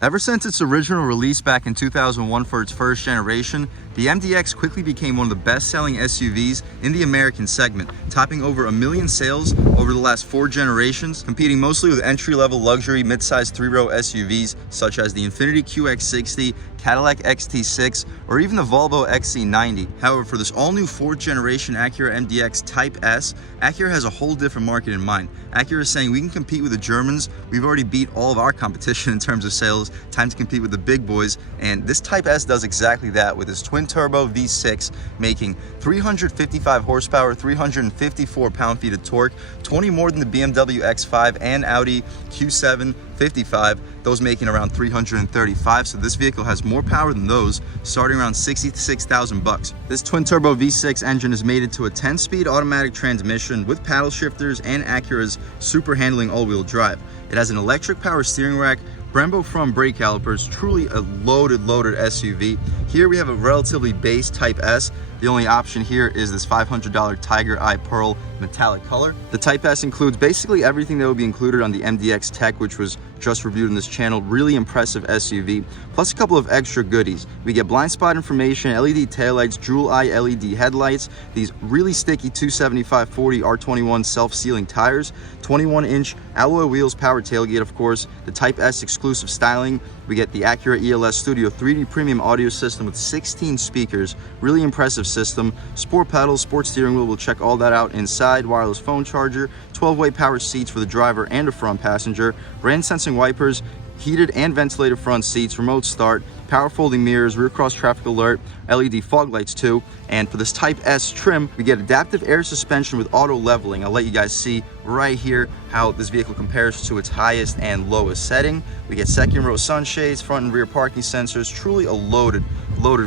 Ever since its original release back in 2001 for its first generation, the MDX quickly became one of the best-selling SUVs in the American segment, topping over 1 million sales over the last 4 generations, competing mostly with entry-level luxury mid-size 3-row SUVs such as the Infiniti QX60, Cadillac XT6, or even the Volvo XC90. However, for this all-new 4th generation Acura MDX Type S, Acura has a whole different market in mind. Acura is saying we can compete with the Germans. We've already beat all of our competition in terms of sales. Time to compete with the big boys, and this Type S does exactly that with its twin-turbo V6 making 355 horsepower, 354 pound-feet of torque, 20 more than the BMW X5 and Audi Q7 55, those making around 335. So this vehicle has more power than those, starting around 66,000 bucks. This twin-turbo V6 engine is mated to a 10-speed automatic transmission with paddle shifters and Acura's super handling all-wheel drive. It has an electric power steering rack, Brembo front brake calipers, truly a loaded SUV. Here we have a relatively base Type S. The only option here is this $500 Tiger Eye Pearl metallic color. The Type S includes basically everything that would be included on the MDX Tech, which was just reviewed in this channel. Really impressive SUV, plus a couple of extra goodies. We get blind spot information, LED taillights, jewel eye LED headlights, these really sticky 275/40 R21 self-sealing tires, 21-inch alloy wheels, power tailgate, of course, the Type S exclusive styling. We get the Acura ELS Studio 3D premium audio system with 16 speakers, really impressive system, sport pedals, sport steering wheel, we'll check all that out inside, wireless phone charger, 12-way power seats for the driver and a front passenger, rain sensing wipers, heated and ventilated front seats, remote start, power folding mirrors, rear cross traffic alert, LED fog lights too. And for this Type S trim, we get adaptive air suspension with auto leveling. I'll let you guys see right here how this vehicle compares to its highest and lowest setting. We get second row sunshades, front and rear parking sensors, truly a loaded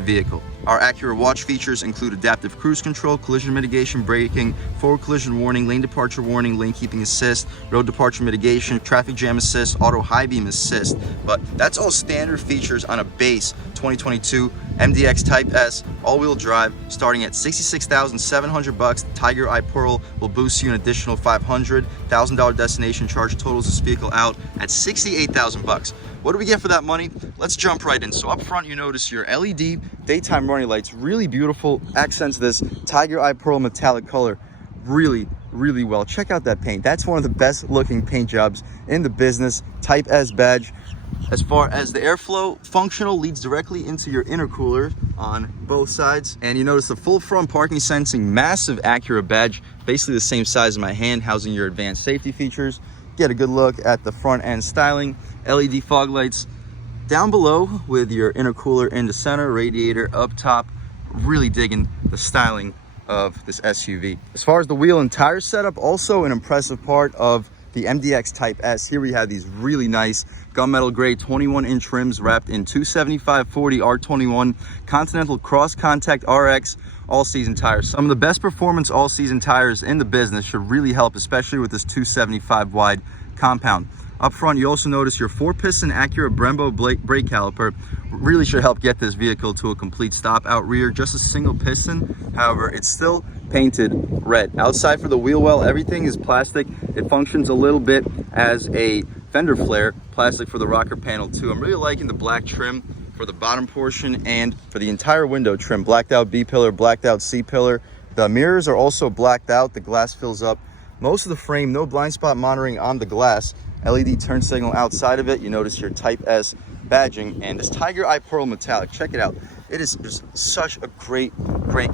vehicle. Our Acura watch features include adaptive cruise control, collision mitigation braking, forward collision warning, lane departure warning, lane keeping assist, road departure mitigation, traffic jam assist, auto high beam assist. But that's all standard features on a base 2022 MDX Type S all-wheel drive, starting at 66,700 bucks. The Tiger Eye Pearl will boost you an additional $500. $1,000 destination charge totals this vehicle out at 68,000 bucks. What do we get for that money? Let's jump right in. So up front, you notice your LED daytime running lights, really beautiful, accents this Tiger Eye Pearl metallic color really well. Check out that paint. That's one of the best looking paint jobs in the business. Type S badge. As far as the airflow, functional, leads directly into your intercooler on both sides. And you notice the full front parking sensing, massive Acura badge, basically the same size as my hand, housing your advanced safety features. Get a good look at the front end styling, LED fog lights down below with your intercooler in the center, radiator up top. Really digging the styling of this SUV. As far as the wheel and tire setup, also an impressive part of the MDX Type S. Here we have these really nice gunmetal gray 21-inch rims wrapped in 275/40 R21 Continental Cross Contact RX all-season tires. Some of the best performance all-season tires in the business, should really help, especially with this 275 wide compound. Up front, you also notice your 4-piston Acura Brembo brake caliper. Really should help get this vehicle to a complete stop. Out rear, just a single piston. However, it's still painted red. Outside for the wheel well, everything is plastic. It functions a little bit as a fender flare, plastic for the rocker panel too. I'm really liking the black trim for the bottom portion and for the entire window trim. Blacked out B-pillar, blacked out C-pillar. The mirrors are also blacked out. The glass fills up most of the frame. No blind spot monitoring on the glass. LED turn signal outside of it. You notice your Type S badging and this Tiger Eye Pearl metallic. Check it out. It is just such a great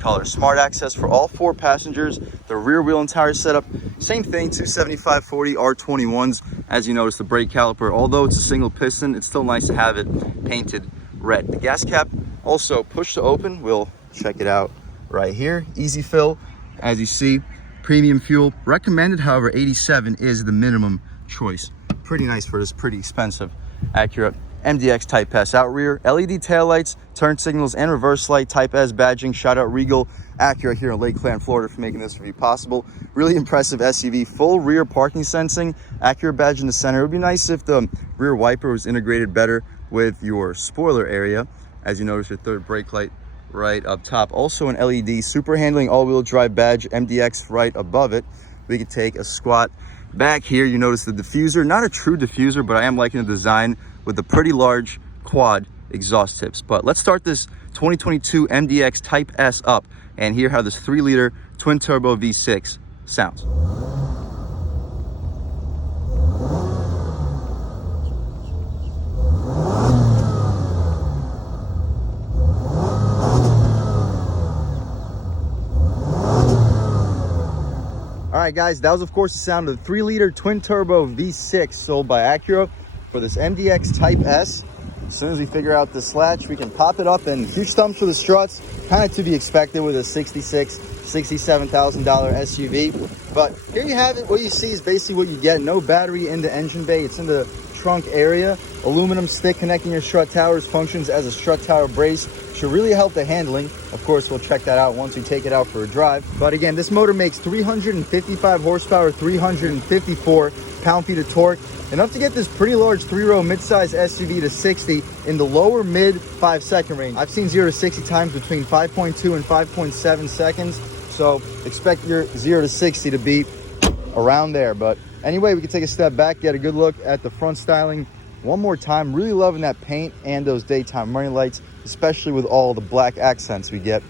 color. Smart access for all 4 passengers. The rear wheel and tire setup, same thing, 275/40 R21s. As you notice, the brake caliper, although it's a single piston, it's still nice to have it painted red. The gas cap also push to open. We'll check it out right here. Easy fill, as you see. Premium fuel recommended, however 87 is the minimum choice. Pretty nice for this pretty expensive Acura MDX Type S. Out rear, LED taillights, turn signals, and reverse light. Type S badging. Shout out Regal Acura here in Lake Clan, Florida for making this review possible. Really impressive SUV. Full rear parking sensing, Acura badge in the center. It would be nice if the rear wiper was integrated better with your spoiler area. As you notice, your third brake light right up top. Also an LED super handling all-wheel drive badge, MDX right above it. We could take a squat back here. You notice the diffuser, not a true diffuser, but I am liking the design with the pretty large quad exhaust tips. But let's start this 2022 MDX Type S up and hear how this 3-liter twin turbo V6 sounds. All right, guys, that was of course the sound of the 3-liter twin turbo V6 sold by Acura for this MDX Type S. As soon as we figure out the latch, we can pop it up, and huge thumbs for the struts, kind of to be expected with a $67,000 SUV. But here you have it. What you see is basically what you get. No battery in the engine bay. It's in the trunk area. Aluminum stick connecting your strut towers, functions as a strut tower brace. Should really help the handling. Of course, we'll check that out once we take it out for a drive. But again, this motor makes 355 horsepower, 354 pound-feet of torque, enough to get this pretty large 3-row midsize SUV to 60 in the lower mid 5-second range. I've seen 0 to 60 times between 5.2 and 5.7 seconds. So expect your 0 to 60 to be around there. But anyway, we can take a step back, get a good look at the front styling one more time. Really loving that paint and those daytime running lights, especially with all the black accents we get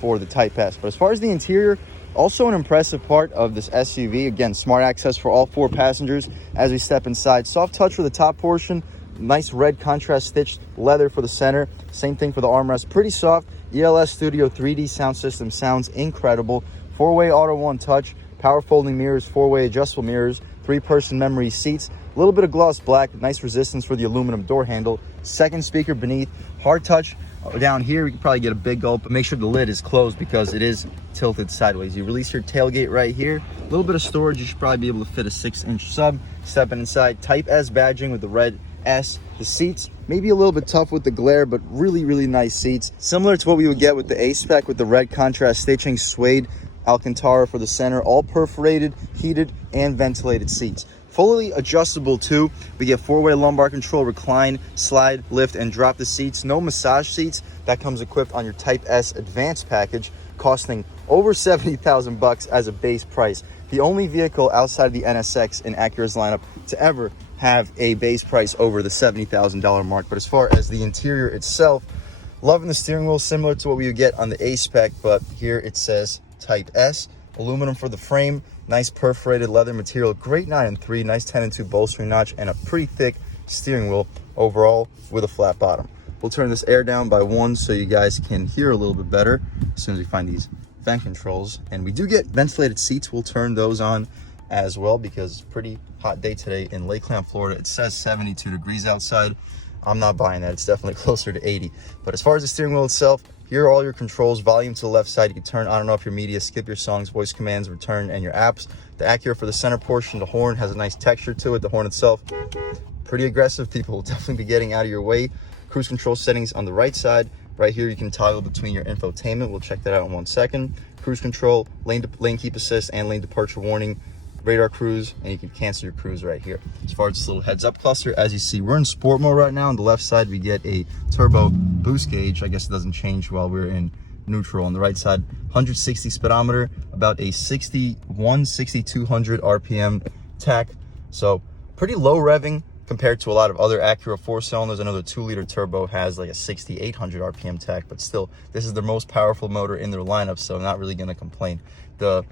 for the Type S. But as far as the interior, also an impressive part of this SUV. Again, smart access for all 4 passengers as we step inside. Soft touch for the top portion, nice red contrast stitched leather for the center. Same thing for the armrest, pretty soft. ELS Studio 3D sound system sounds incredible. 4-way auto one touch, power folding mirrors, 4-way adjustable mirrors, 3-person memory seats, a little bit of gloss black, nice resistance for the aluminum door handle, second speaker beneath, hard touch down here. We can probably get a big gulp, but make sure the lid is closed because it is tilted sideways. You release your tailgate right here, a little bit of storage. You should probably be able to fit a 6-inch sub. Stepping inside, Type S badging with the red S. The seats maybe a little bit tough with the glare, but really nice seats, similar to what we would get with the A-Spec with the red contrast stitching, suede Alcantara for the center, all perforated, heated, and ventilated seats. Fully adjustable too. We get 4-way lumbar control, recline, slide, lift, and drop the seats. No massage seats. That comes equipped on your Type S Advanced package, costing over $70,000 as a base price. The only vehicle outside of the NSX in Acura's lineup to ever have a base price over the $70,000 mark. But as far as the interior itself, loving the steering wheel, similar to what we would get on the A-Spec, but here it says Type S. Aluminum for the frame, nice perforated leather material, great 9-3, nice 10-2 bolstering notch, and a pretty thick steering wheel overall with a flat bottom. We'll turn this air down by 1 so you guys can hear a little bit better as soon as we find these vent controls. And we do get ventilated seats. We'll turn those on as well because it's a pretty hot day today in Lakeland, Florida. It says 72 degrees outside. I'm not buying that. It's definitely closer to 80. But as far as the steering wheel itself, here are all your controls. Volume to the left side, you can turn on and off your media, skip your songs, voice commands, return, and your apps. The Acura for the center portion, the horn has a nice texture to it. The horn itself, pretty aggressive. People will definitely be getting out of your way. Cruise control settings on the right side. Right here, you can toggle between your infotainment. We'll check that out in 1 second. Cruise control, lane keep assist, and lane departure warning. Radar cruise, and you can cancel your cruise right here. As far as this little heads up cluster, as you see, we're in sport mode right now. On the left side, we get a turbo boost gauge. I guess it doesn't change while we're in neutral. On the right side, 160 speedometer, about a 6,200 RPM tach. So pretty low revving compared to a lot of other Acura 4-cylinders. I know the 2-liter turbo has like a 6,800 RPM tach, but still, this is the most powerful motor in their lineup, so I'm not really going to complain. The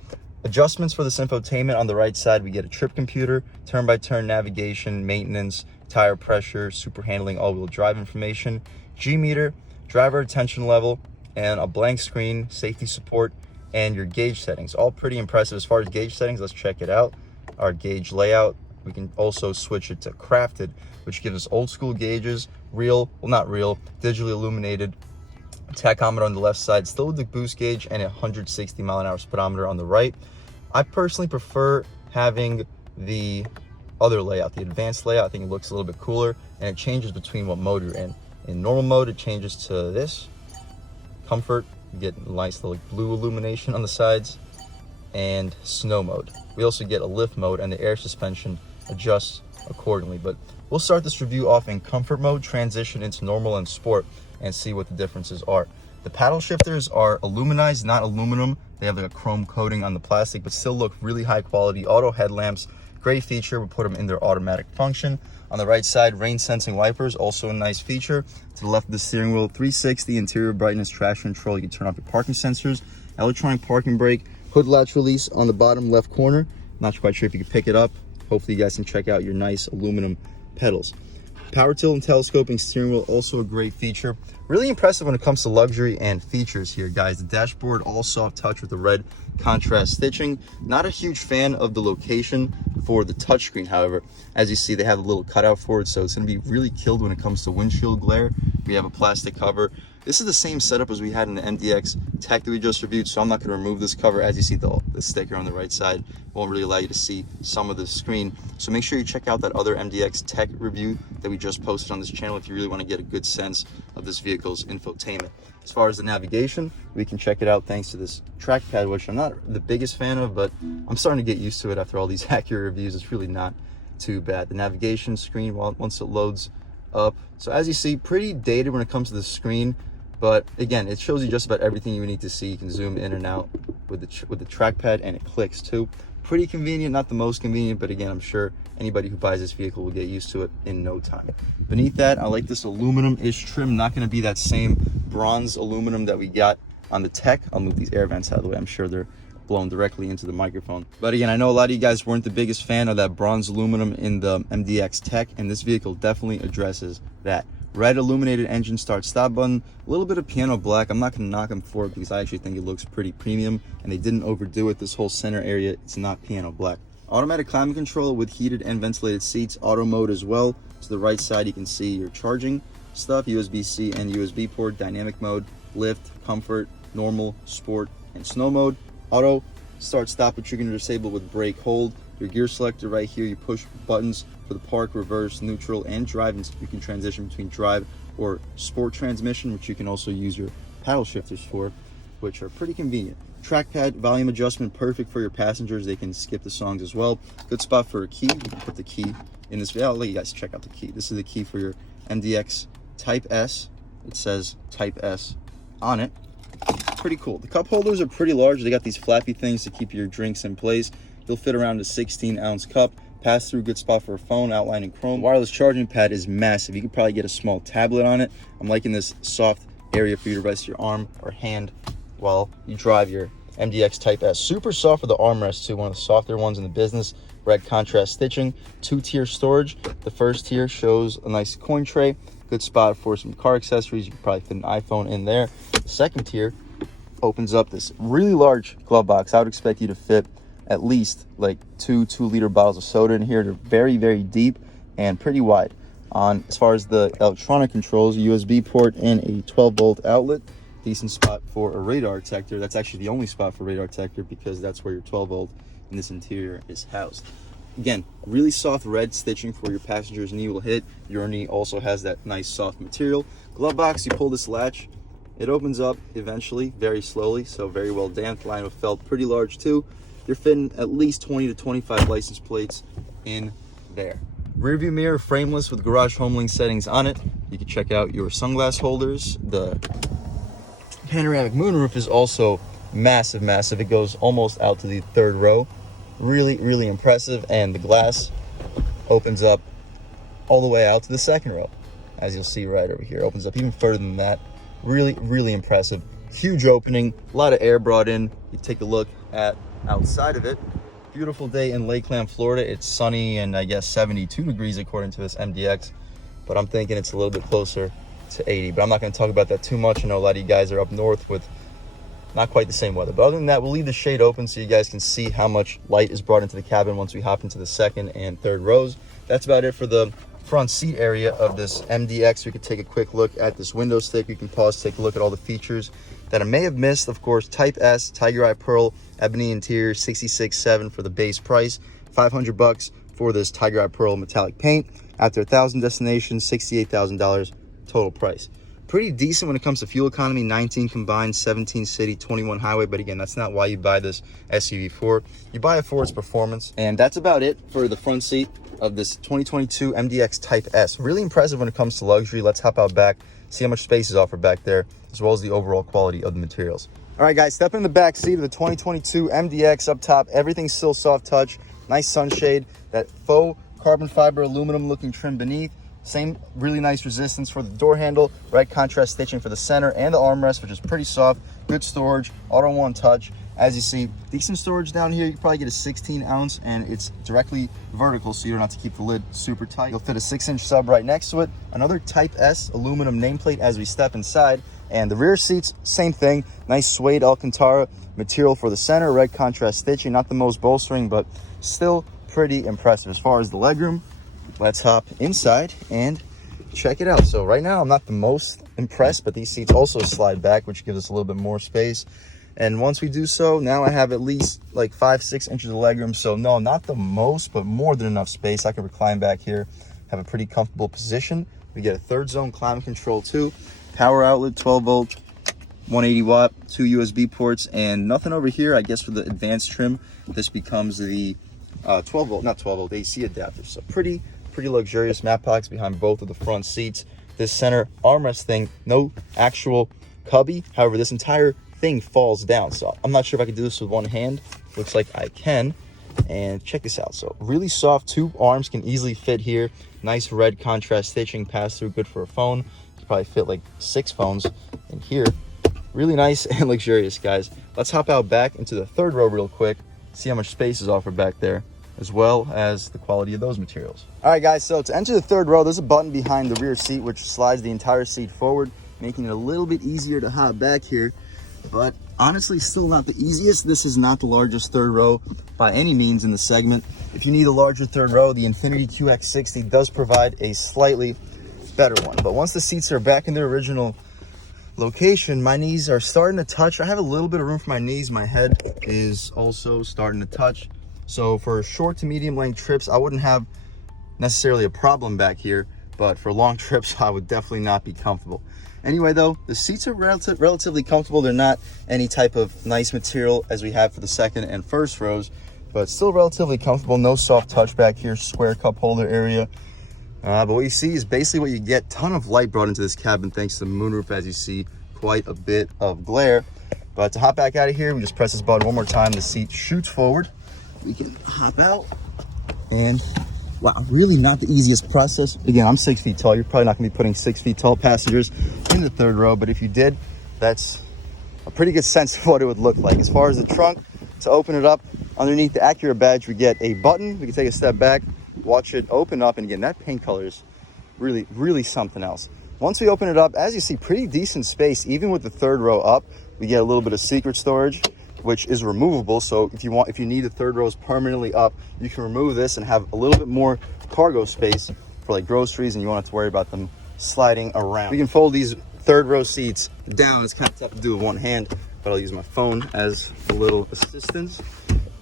adjustments for this infotainment on the right side, we get a trip computer, turn-by-turn navigation, maintenance, tire pressure, super handling, all-wheel drive information, G-meter, driver attention level, and a blank screen, safety support, and your gauge settings. All pretty impressive. As far as gauge settings, let's check it out. Our gauge layout, we can also switch it to crafted, which gives us old school gauges, real, well not real, digitally illuminated, tachometer on the left side, still with the boost gauge, and a 160 mile/hour speedometer on the right. I personally prefer having the other layout, the advanced layout. I think it looks a little bit cooler, and it changes between what mode you're in. In normal mode, it changes to this. Comfort, you get nice little blue illumination on the sides, and snow mode. We also get a lift mode, and the air suspension adjusts accordingly. But we'll start this review off in comfort mode, transition into normal and sport, and see what the differences are. The paddle shifters are aluminized, not aluminum. They have like a chrome coating on the plastic, but still look really high quality. Auto headlamps, great feature. We'll put them in their automatic function. On the right side, rain sensing wipers, also a nice feature. To the left of the steering wheel, 360 interior brightness, traction control. You can turn off your parking sensors, electronic parking brake, hood latch release on the bottom left corner. Not quite sure if you can pick it up. Hopefully you guys can check out your nice aluminum pedals. Power tilt and telescoping steering wheel, also a great feature. Really impressive when it comes to luxury and features here, guys. The dashboard, all soft touch with the red contrast stitching. Not a huge fan of the location for the touchscreen, however. As you see, they have a little cutout for it, so it's going to be really killed when it comes to windshield glare. We have a plastic cover. This is the same setup as we had in the MDX Tech that we just reviewed, so I'm not going to remove this cover. As you see, the sticker on the right side won't really allow you to see some of the screen. So make sure you check out that other MDX Tech review that we just posted on this channel if you really want to get a good sense of this vehicle's infotainment. As far as the navigation, we can check it out thanks to this trackpad, which I'm not the biggest fan of, but I'm starting to get used to it after all these Acura reviews. It's really not too bad. The navigation screen, once it loads up. So as you see, pretty dated when it comes to the screen. But again, it shows you just about everything you need to see. You can zoom in and out with the trackpad, and it clicks too. Pretty convenient, not the most convenient, but again, I'm sure anybody who buys this vehicle will get used to it in no time. Beneath that, I like this aluminum-ish trim. Not going to be that same bronze aluminum that we got on the Tech. I'll move these air vents out of the way. I'm sure they're blown directly into the microphone. But again, I know a lot of you guys weren't the biggest fan of that bronze aluminum in the MDX Tech, and this vehicle definitely addresses that. Red illuminated engine start stop button, a little bit of piano black. I'm not going to knock them for it because I actually think it looks pretty premium, and they didn't overdo it. This whole center area, it's not piano black. Automatic climate control with heated and ventilated seats, auto mode as well. To the right side, you can see your charging stuff, USB-C and USB port, dynamic mode, lift, comfort, normal, sport, and snow mode. Auto start stop, which you're going to disable with brake hold. Your gear selector right here, you push buttons for the park, reverse, neutral, and drive, and you can transition between drive or sport transmission, which you can also use your paddle shifters for, which are pretty convenient. Trackpad volume adjustment, perfect for your passengers. They can skip the songs as well. Good spot for a key. You can put the key in this video. I'll let you guys check out the key. This is the key for your MDX Type S. It says Type S on it. Pretty cool. The cup holders are pretty large. They got these flappy things to keep your drinks in place. They'll fit around a 16-ounce cup. Pass through, good spot for a phone, outline in chrome. Wireless charging pad is massive. You could probably get a small tablet on it. I'm liking this soft area for you to rest your arm or hand while you drive your MDX Type S. Super soft for the armrest too, one of the softer ones in the business. Red contrast stitching, 2-tier storage. The first tier shows a nice coin tray. Good spot for some car accessories. You could probably fit an iPhone in there. The second tier opens up this really large glove box. I would expect you to fit at least like two 2-liter bottles of soda in here. They're very, very deep and pretty wide. As far as the electronic controls, a USB port and a 12-volt outlet. Decent spot for a radar detector. That's actually the only spot for radar detector because that's where your 12-volt in this interior is housed. Again, really soft red stitching for your passenger's knee will hit. Your knee also has that nice soft material. Glove box, you pull this latch, it opens up eventually, very slowly, so very well damped. Line of felt, pretty large too. You're fitting at least 20 to 25 license plates in there. Rear view mirror, frameless with garage home link settings on it. You can check out your sunglass holders. The panoramic moonroof is also massive, massive. It goes almost out to the third row. Really, really impressive. And the glass opens up all the way out to the second row. As you'll see right over here, it opens up even further than that. Really, really impressive. Huge opening, a lot of air brought in. You take a look at outside of it. Beautiful day in Lakeland, Florida. It's sunny and I guess 72 degrees according to this MDX, but I'm thinking it's a little bit closer to 80. But I'm not going to talk about that too much. I know a lot of you guys are up north with not quite the same weather. But other than that, we'll leave the shade open so you guys can see how much light is brought into the cabin once we hop into the second and third rows. That's about it for the front seat area of this MDX. We could take a quick look at this window stick. You can pause, take a look at all the features that I may have missed. Of course, Type S, Tiger Eye Pearl, ebony interior, $66,700 for the base price, $500 for this Tiger Eye Pearl metallic paint. After 1,000 destinations, $68,000 total price. Pretty decent when it comes to fuel economy, 19 combined, 17 city, 21 highway. But again, that's not why you buy this SUV for. You buy it for its performance. And that's about it for the front seat of this 2022 MDX Type S. Really impressive when it comes to luxury. Let's hop out back, see how much space is offered back there, as well as the overall quality of the materials. All right, guys, step in the back seat of the 2022 MDX. Up top, everything's still soft touch. Nice sunshade, that faux carbon fiber aluminum looking trim beneath. Same really nice resistance for the door handle, red contrast stitching for the center and the armrest, which is pretty soft. Good storage, auto one touch. As you see, decent storage down here. You can probably get a 16 ounce and it's directly vertical, so you don't have to keep the lid super tight. You'll fit a 6-inch sub right next to it. Another Type S aluminum nameplate as we step inside. And the rear seats, same thing. Nice suede Alcantara material for the center, red contrast stitching. Not the most bolstering, but still pretty impressive. As far as the legroom, let's hop inside and check it out. So right now I'm not the most impressed, but these seats also slide back, which gives us a little bit more space. And once we do so, now I have at least like 5-6 inches of legroom. So no, not the most, but more than enough space. I can recline back here, have a pretty comfortable position. We get a 3rd zone climate control too. Power outlet, 12 volt, 180 watt, 2 USB ports, and nothing over here. I guess for the advanced trim, this becomes the 12 volt, not 12 volt, AC adapter. So pretty luxurious. Mat pockets behind both of the front seats. This center armrest thing, no actual cubby. However, this entire thing falls down, so I'm not sure if I can do this with one hand. Looks like I can. And check this out. So really soft, 2 arms can easily fit here. Nice red contrast stitching, pass through, good for a phone. You could probably fit like 6 phones in here. Really nice and luxurious, guys. Let's hop out back into the 3rd row real quick, see how much space is offered back there, as well as the quality of those materials. All right, guys, so to enter the 3rd row, there's a button behind the rear seat which slides the entire seat forward, making it a little bit easier to hop back here. But honestly, still not the easiest. This is not the largest 3rd row by any means in the segment. If you need a larger 3rd row, the Infiniti QX60 does provide a slightly better one. But once the seats are back in their original location, my knees are starting to touch. I have a little bit of room for my knees. My head is also starting to touch. So for short to medium length trips, I wouldn't have necessarily a problem back here. But for long trips, I would definitely not be comfortable. Anyway, though, the seats are relatively comfortable. They're not any type of nice material as we have for the 2nd and 1st rows, but still relatively comfortable. No soft touch back here, square cup holder area. But what you see is basically what you get. Ton of light brought into this cabin thanks to the moonroof. As you see, quite a bit of glare. But to hop back out of here, we just press this button one more time. The seat shoots forward. We can hop out and wow, really not the easiest process. Again, I'm 6 feet tall. You're probably not gonna be putting 6 feet tall passengers in the 3rd row, but if you did, that's a pretty good sense of what it would look like. As far as the trunk, to open it up, underneath the Acura badge, we get a button. We can take a step back, watch it open up, and again, that paint color is really something else. Once we open it up, as you see, pretty decent space. Even with the 3rd row up, we get a little bit of secret storage, which is removable. So if you need the 3rd rows permanently up, you can remove this and have a little bit more cargo space for like groceries, and you won't have to worry about them sliding around. We can fold these 3rd row seats down. It's kind of tough to do with one hand, but I'll use my phone as a little assistance.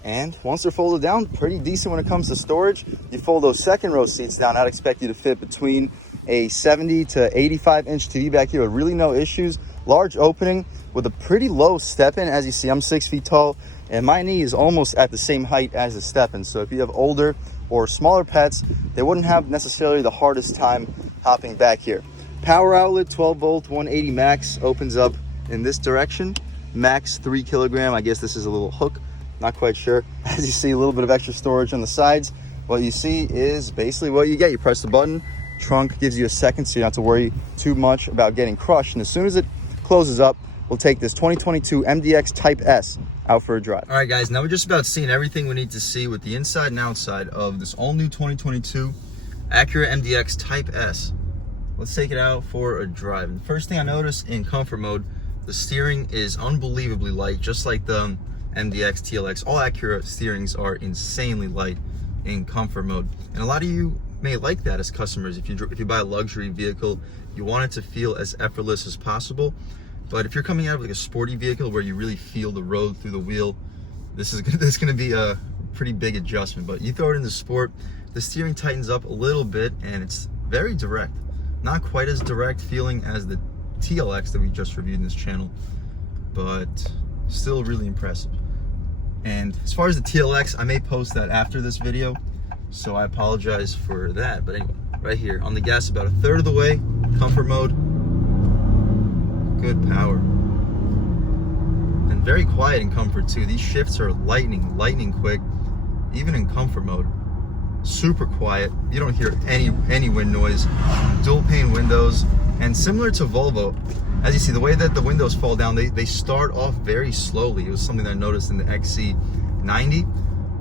And once they're folded down, pretty decent when it comes to storage. You fold those 2nd row seats down, I'd expect you to fit between a 70 to 85 inch TV back here with really no issues. Large opening with a pretty low step-in. As you see, I'm 6 feet tall and my knee is almost at the same height as the step-in. So if you have older or smaller pets, they wouldn't have necessarily the hardest time hopping back here. Power outlet, 12 volt, 180 max, opens up in this direction. Max 3 kilogram. I guess this is a little hook, not quite sure. As you see, a little bit of extra storage on the sides. What you see is basically what you get. You press the button, trunk gives you a second, so you don't have to worry too much about getting crushed. And as soon as it closes up, we'll take this 2022 MDX Type S out for a drive. All right, guys, now we're just about seeing everything we need to see with the inside and outside of this all-new 2022 Acura MDX Type S. Let's take it out for a drive. And the first thing I noticed in comfort mode, the steering is unbelievably light, just like the MDX, TLX. All Acura steerings are insanely light in comfort mode. And a lot of you may like that as customers. If you buy a luxury vehicle, you want it to feel as effortless as possible. But if you're coming out of like a sporty vehicle where you really feel the road through the wheel, this is going to be a pretty big adjustment. But you throw it into sport, the steering tightens up a little bit and it's very direct. Not quite as direct feeling as the TLX that we just reviewed in this channel, but still really impressive. And as far as the TLX, I may post that after this video, so I apologize for that. But anyway, right here on the gas, about a third of the way, comfort mode, good power. And very quiet in comfort too. These shifts are lightning quick. even in comfort mode, super quiet. You don't hear any wind noise. Dual pane windows, and similar to Volvo, as you see, the way that the windows fall down, they start off very slowly. It was something that I noticed in the XC90,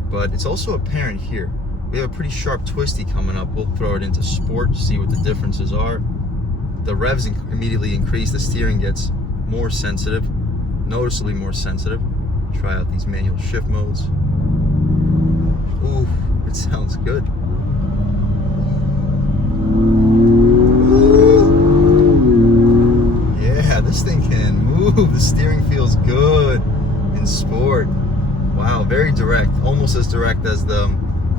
but it's also apparent here. We have a pretty sharp twisty coming up. We'll throw it into sport, see what the differences are. The revs immediately increase. The steering gets more sensitive, noticeably more sensitive. Try out these manual shift modes. Ooh, it sounds good. Ooh. Yeah, this thing can move. The steering feels good in sport. Wow, very direct, almost as direct as the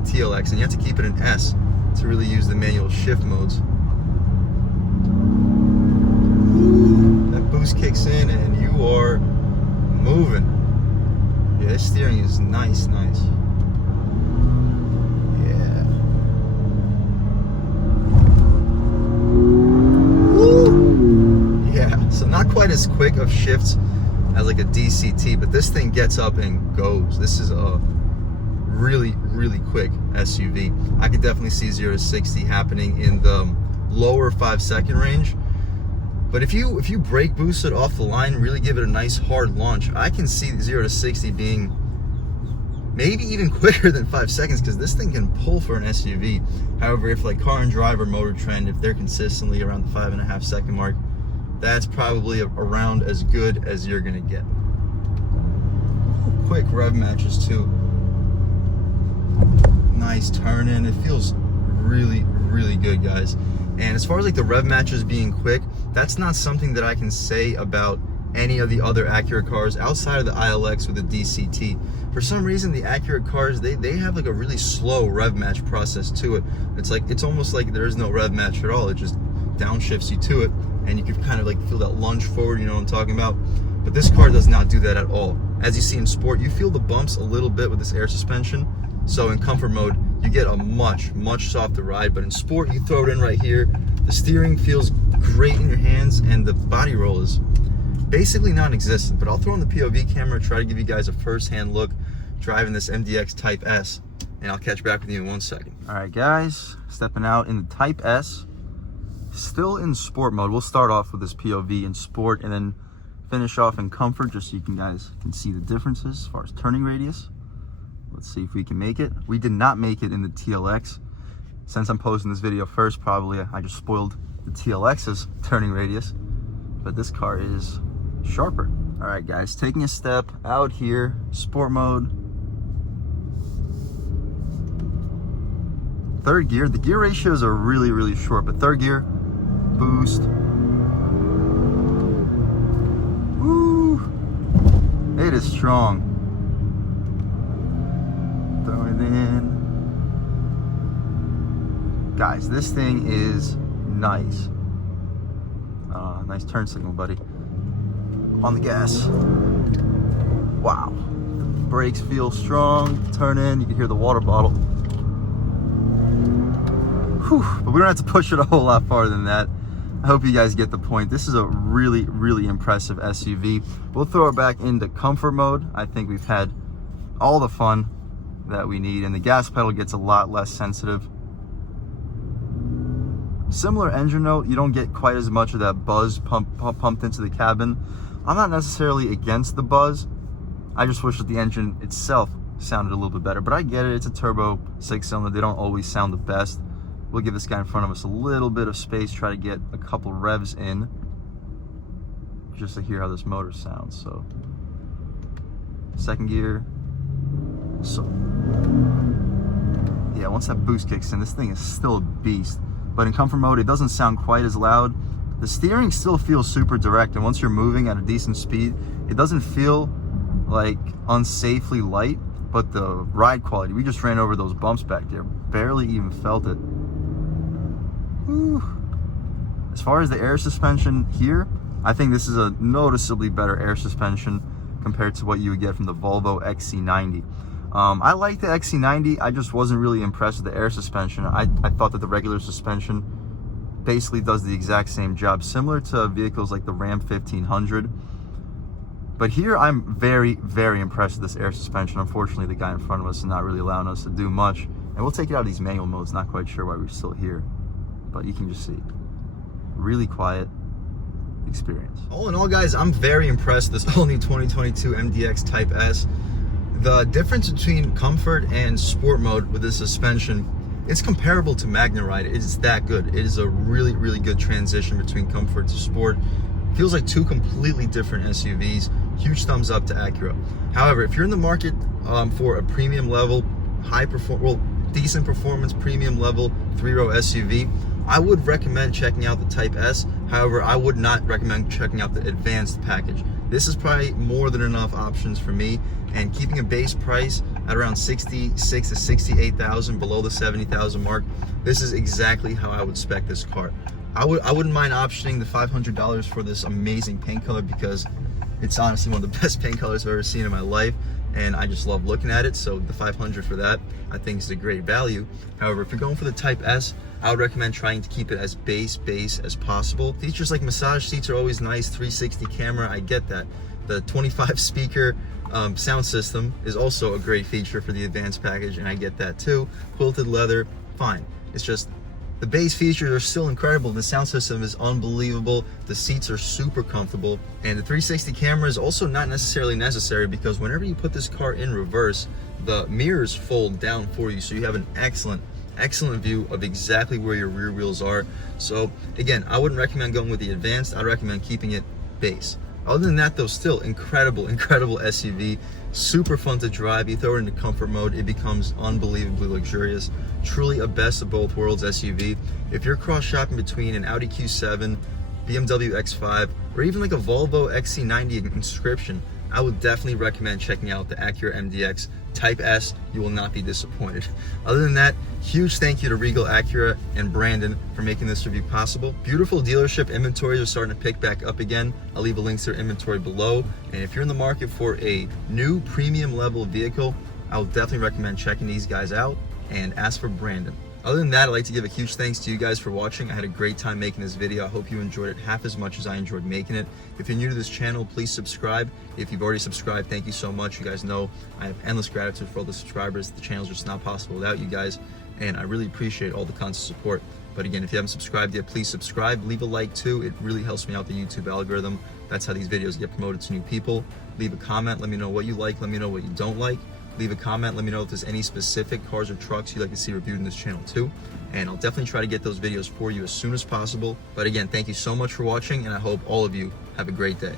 TLX, and you have to keep it in S to really use the manual shift modes. Ooh, that boost kicks in and you are moving. Yeah, this steering is nice. Yeah. Woo! Yeah, so not quite as quick of shifts as like a DCT, but this thing gets up and goes. This is a really quick SUV. I could definitely see 0 to 60 happening in the lower 5-second range. But if you brake boost it off the line, really give it a nice hard launch, I can see 0 to 60 being maybe even quicker than 5 seconds, because this thing can pull for an SUV. However, if like Car and Drive or Motor Trend, if they're consistently around the 5.5 second mark, that's probably around as good as you're gonna get. Quick rev matches too. Nice turn in. It feels really good, guys. And as far as like the rev matches being quick, that's not something that I can say about any of the other Acura cars outside of the ILX with the DCT. For some reason, the Acura cars, they have like a really slow rev match process to it. It's almost like there is no rev match at all. It just downshifts you to it, and you can kind of like feel that lunge forward, you know what I'm talking about? But this car does not do that at all. As you see in sport, you feel the bumps a little bit with this air suspension. So in comfort mode, you get a much softer ride, but in sport, you throw it in right here. The steering feels great in your hands, and the body roll is basically non-existent. But I'll throw in the POV camera, try to give you guys a first-hand look driving this MDX Type S, and I'll catch back with you in 1 second. All right, guys, stepping out in the Type S, still in sport mode. We'll start off with this POV in sport and then finish off in comfort, just so you guys can see the differences as far as turning radius. Let's see if we can make it. We did not make it in the TLX. Since I'm posting this video first, probably I just spoiled the TLX's turning radius, but this car is sharper. All right, guys, taking a step out here, sport mode. Third gear, the gear ratios are really short, but third gear, boost. Woo! It is strong. Throw it in. Guys, this thing is nice. Nice turn signal, buddy. On the gas. Wow. The brakes feel strong. Turn in, you can hear the water bottle. Whew, but we don't have to push it a whole lot farther than that. I hope you guys get the point. This is a really impressive SUV. We'll throw it back into comfort mode. I think we've had all the fun that we need, and the gas pedal gets a lot less sensitive. Similar engine note, you don't get quite as much of that buzz pumped into the cabin. I'm not necessarily against the buzz. I just wish that the engine itself sounded a little bit better, but I get it. It's a turbo 6-cylinder. They don't always sound the best. We'll give this guy in front of us a little bit of space, try to get a couple revs in, just to hear how this motor sounds. So, second gear. So, yeah, once that boost kicks in, this thing is still a beast. But in comfort mode, it doesn't sound quite as loud. The steering still feels super direct, and once you're moving at a decent speed, it doesn't feel like unsafely light, but the ride quality, we just ran over those bumps back there, barely even felt it. Whew. As far as the air suspension here, I think this is a noticeably better air suspension compared to what you would get from the Volvo XC90. I like the XC90, I just wasn't really impressed with the air suspension. I thought that the regular suspension basically does the exact same job, similar to vehicles like the Ram 1500. But here I'm very, very impressed with this air suspension. Unfortunately, the guy in front of us is not really allowing us to do much. And we'll take it out of these manual modes. Not quite sure why we're still here, but you can just see. Really quiet experience. All in all, guys, I'm very impressed with this all-new 2022 MDX Type S. The difference between comfort and sport mode with this suspension, it's comparable to Magna Ride. It's that good. It is a really, really good transition between comfort to sport. Feels like two completely different SUVs. Huge thumbs up to Acura. However, if you're in the market for a premium level, decent performance, premium level 3-row SUV, I would recommend checking out the Type S. However, I would not recommend checking out the advanced package. This is probably more than enough options for me, and keeping a base price at around 66 to 68,000, below the 70,000 mark, this is exactly how I would spec this car. I wouldn't mind optioning the $500 for this amazing paint color, because it's honestly one of the best paint colors I've ever seen in my life, and I just love looking at it. So the $500 for that, I think, is a great value. However, if you're going for the Type S, I would recommend trying to keep it as base as possible. Features like massage seats are always nice, 360 camera, I get that. The 25 speaker sound system is also a great feature for the advanced package, and I get that too. Quilted leather, fine. It's just the base features are still incredible. The sound system is unbelievable. The seats are super comfortable. And the 360 camera is also not necessarily necessary, because whenever you put this car in reverse, the mirrors fold down for you. So you have an excellent view of exactly where your rear wheels are. So again, I wouldn't recommend going with the advanced. I'd recommend keeping it base. Other than that though, still incredible SUV. Super fun to drive. You throw it into comfort mode, it becomes unbelievably luxurious. Truly a best of both worlds SUV. If you're cross shopping between an Audi Q7, BMW X5, or even like a Volvo XC90 Inscription, I would definitely recommend checking out the Acura MDX Type S. You will not be disappointed. Other than that, huge thank you to Regal Acura and Brandon for making this review possible. Beautiful dealership inventories are starting to pick back up again. I'll leave a link to their inventory below. And if you're in the market for a new premium level vehicle, I would definitely recommend checking these guys out and ask for Brandon. Other than that, I'd like to give a huge thanks to you guys for watching. I had a great time making this video. I hope you enjoyed it half as much as I enjoyed making it. If you're new to this channel, please subscribe. If you've already subscribed, thank you so much. You guys know I have endless gratitude for all the subscribers. The channel's just not possible without you guys, and I really appreciate all the constant support. But again, if you haven't subscribed yet, please subscribe. Leave a like too. It really helps me out the YouTube algorithm. That's how these videos get promoted to new people. Leave a comment. Let me know what you like. Let me know what you don't like. Leave a comment. Let me know if there's any specific cars or trucks you'd like to see reviewed in this channel too. And I'll definitely try to get those videos for you as soon as possible. But again, thank you so much for watching, and I hope all of you have a great day.